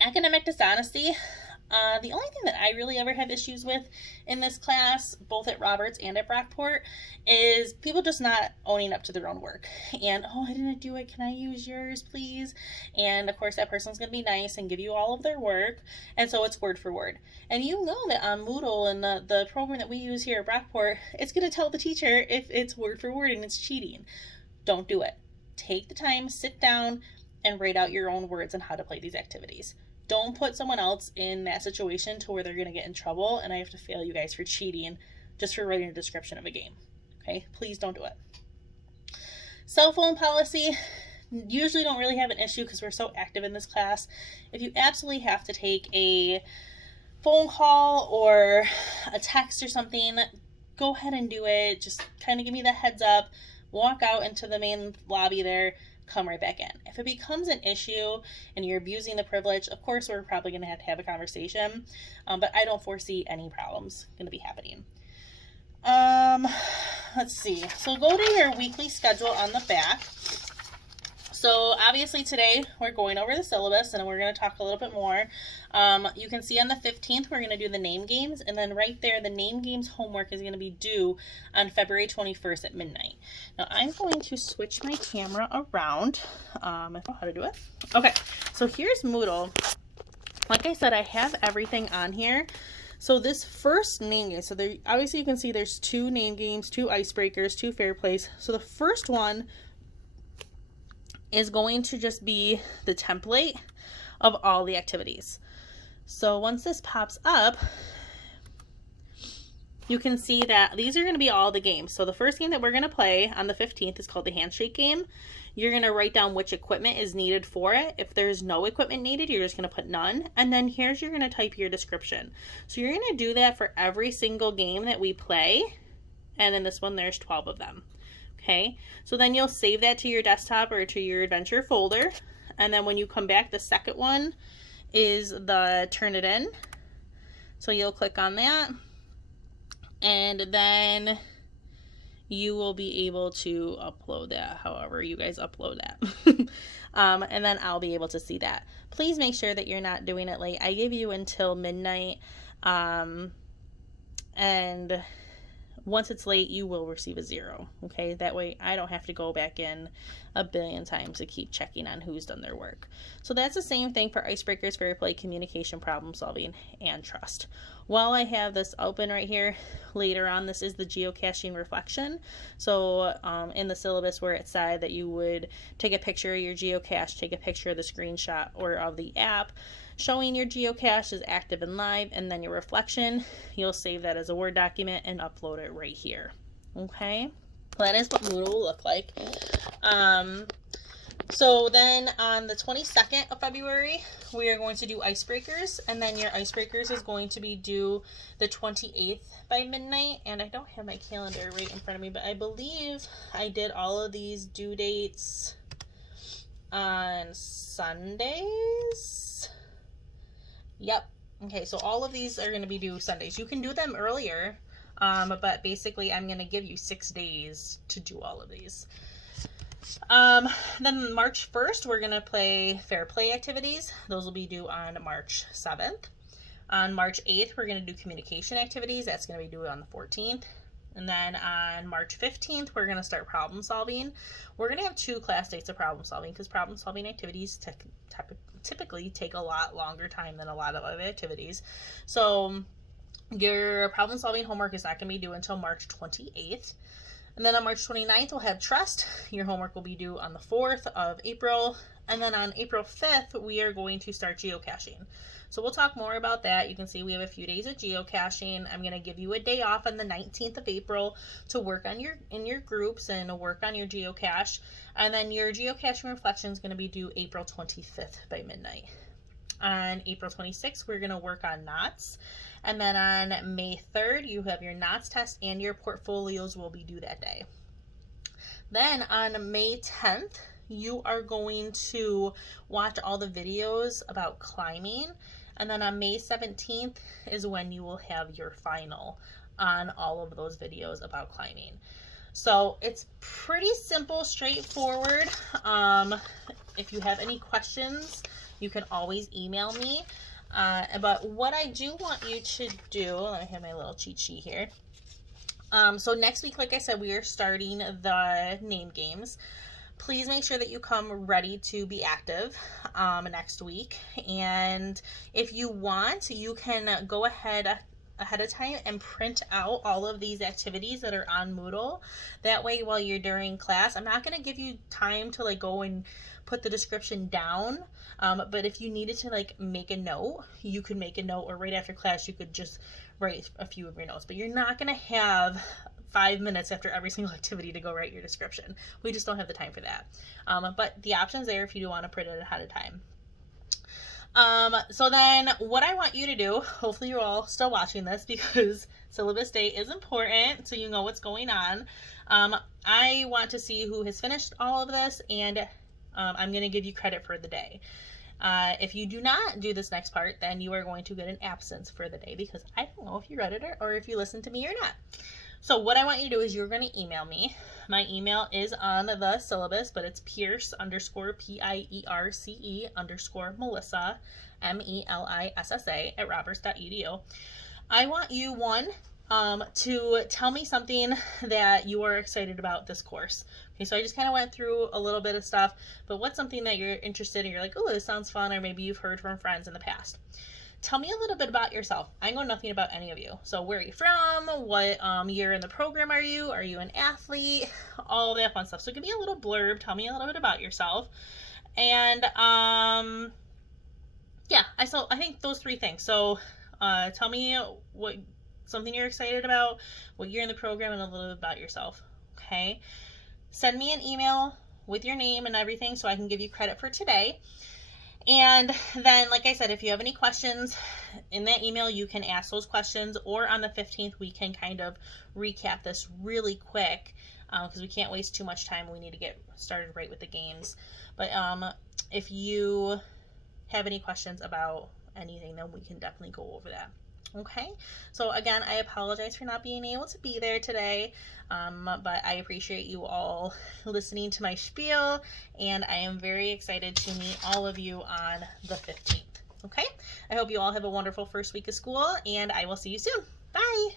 Academic dishonesty. The only thing that I really ever have issues with in this class, both at Roberts and at Brockport, is people just not owning up to their own work. And, oh, I didn't do it. Can I use yours, please? And, of course, that person's going to be nice and give you all of their work. And so it's word for word. And you know that on Moodle and the program that we use here at Brockport, it's going to tell the teacher if it's word for word and it's cheating. Don't do it. Take the time, sit down, and write out your own words on how to play these activities. Don't put someone else in that situation to where they're going to get in trouble and I have to fail you guys for cheating just for writing a description of a game. Okay? Please don't do it. Cell phone policy. Usually don't really have an issue because we're so active in this class. If you absolutely have to take a phone call or a text or something, go ahead and do it. Just kind of give me the heads up. Walk out into the main lobby there. Come right back in. If it becomes an issue and you're abusing the privilege, of course we're probably going to have a conversation, but I don't foresee any problems going to be happening. Let's see. So go to your weekly schedule on the back. So obviously today we're going over the syllabus and we're going to talk a little bit more. You can see on the 15th we're going to do the name games, and then right there the name games homework is going to be due on February 21st at midnight. Now I'm going to switch my camera around. I don't know how to do it. Okay, so here's Moodle. Like I said, I have everything on here. So this first name game, so there obviously you can see there's 2 name games, 2 icebreakers, 2 fair plays. So the first one is going to just be the template of all the activities. So once this pops up, you can see that these are going to be all the games. So the first game that we're going to play on the 15th is called the handshake game. You're going to write down which equipment is needed for it. If there's no equipment needed, you're just going to put none. And then here's you're going to type your description. So you're going to do that for every single game that we play. And in this one, there's 12 of them. Okay, so then you'll save that to your desktop or to your adventure folder. And then when you come back, the second one is the turn it in. So you'll click on that. And then you will be able to upload that however you guys upload that. And then I'll be able to see that. Please make sure that you're not doing it late. I give you until midnight. And once it's late, you will receive a 0. Okay, that way I don't have to go back in a billion times to keep checking on who's done their work. So that's the same thing for icebreakers, fair play, communication, problem solving, and trust. While I have this open right here, later on, this is the geocaching reflection. So in the syllabus where it said that you would take a picture of your geocache, take a picture of the screenshot or of the app, showing your geocache is active and live, and then your reflection, you'll save that as a Word document and upload it right here. Okay, that is what Moodle will look like. So then on the 22nd of February, we are going to do icebreakers, and then your icebreakers is going to be due the 28th by midnight, and I don't have my calendar right in front of me, but I believe I did all of these due dates on Sundays. Yep. Okay, so all of these are going to be due Sundays. You can do them earlier, but basically I'm going to give you 6 days to do all of these. Then March 1st, we're going to play fair play activities. Those will be due on March 7th. On March 8th, we're going to do communication activities. That's going to be due on the 14th. And then on March 15th, we're going to start problem solving. We're going to have 2 class dates of problem solving because problem solving activities typically take a lot longer time than a lot of other activities. So your problem solving homework is not going to be due until March 28th. And then on March 29th, we'll have trust. Your homework will be due on the 4th of April. And then on April 5th, we are going to start geocaching. So we'll talk more about that. You can see we have a few days of geocaching. I'm going to give you a day off on the 19th of April to work on in your groups and work on your geocache. And then your geocaching reflection is going to be due April 25th by midnight. On April 26th, we're going to work on knots. And then on May 3rd, you have your knots test and your portfolios will be due that day. Then on May 10th, you are going to watch all the videos about climbing. And then on May 17th is when you will have your final on all of those videos about climbing. So it's pretty simple, straightforward. If you have any questions, you can always email me. But what I do want you to do, let me have my little cheat sheet here. So next week, like I said, we are starting the name games. Please make sure that you come ready to be active next week. And if you want, you can go ahead of time and print out all of these activities that are on Moodle. That way, while you're during class, I'm not going to give you time to like go and put the description down. But if you needed to like make a note, you could make a note, or right after class, you could just write a few of your notes. But you're not going to have 5 minutes after every single activity to go write your description. We just don't have the time for that. But the option's there if you do want to print it ahead of time. So then what I want you to do, hopefully you're all still watching this because syllabus day is important so you know what's going on. I want to see who has finished all of this, and I'm going to give you credit for the day. If you do not do this next part, then you are going to get an absence for the day because I don't know if you read it or if you listened to me or not. So what I want you to do is you're going to email me. My email is on the syllabus, but it's Pierce_Pierce_Melissa, MELISSA @roberts.edu. I want you, to tell me something that you are excited about this course. Okay, so I just kind of went through a little bit of stuff, but what's something that you're interested in? You're like, oh, this sounds fun, or maybe you've heard from friends in the past. Tell me a little bit about yourself. I know nothing about any of you. So where are you from? What year in the program are you? Are you an athlete? All that fun stuff. So give me a little blurb. Tell me a little bit about yourself. And yeah, I think those 3 things. So tell me something you're excited about, what year in the program, and a little bit about yourself. Okay. Send me an email with your name and everything so I can give you credit for today. And then, like I said, if you have any questions in that email, you can ask those questions, or on the 15th, we can kind of recap this really quick because we can't waste too much time. We need to get started right with the games. But if you have any questions about anything, then we can definitely go over that. Okay, so again, I apologize for not being able to be there today, but I appreciate you all listening to my spiel, and I am very excited to meet all of you on the 15th. Okay, I hope you all have a wonderful first week of school, and I will see you soon. Bye!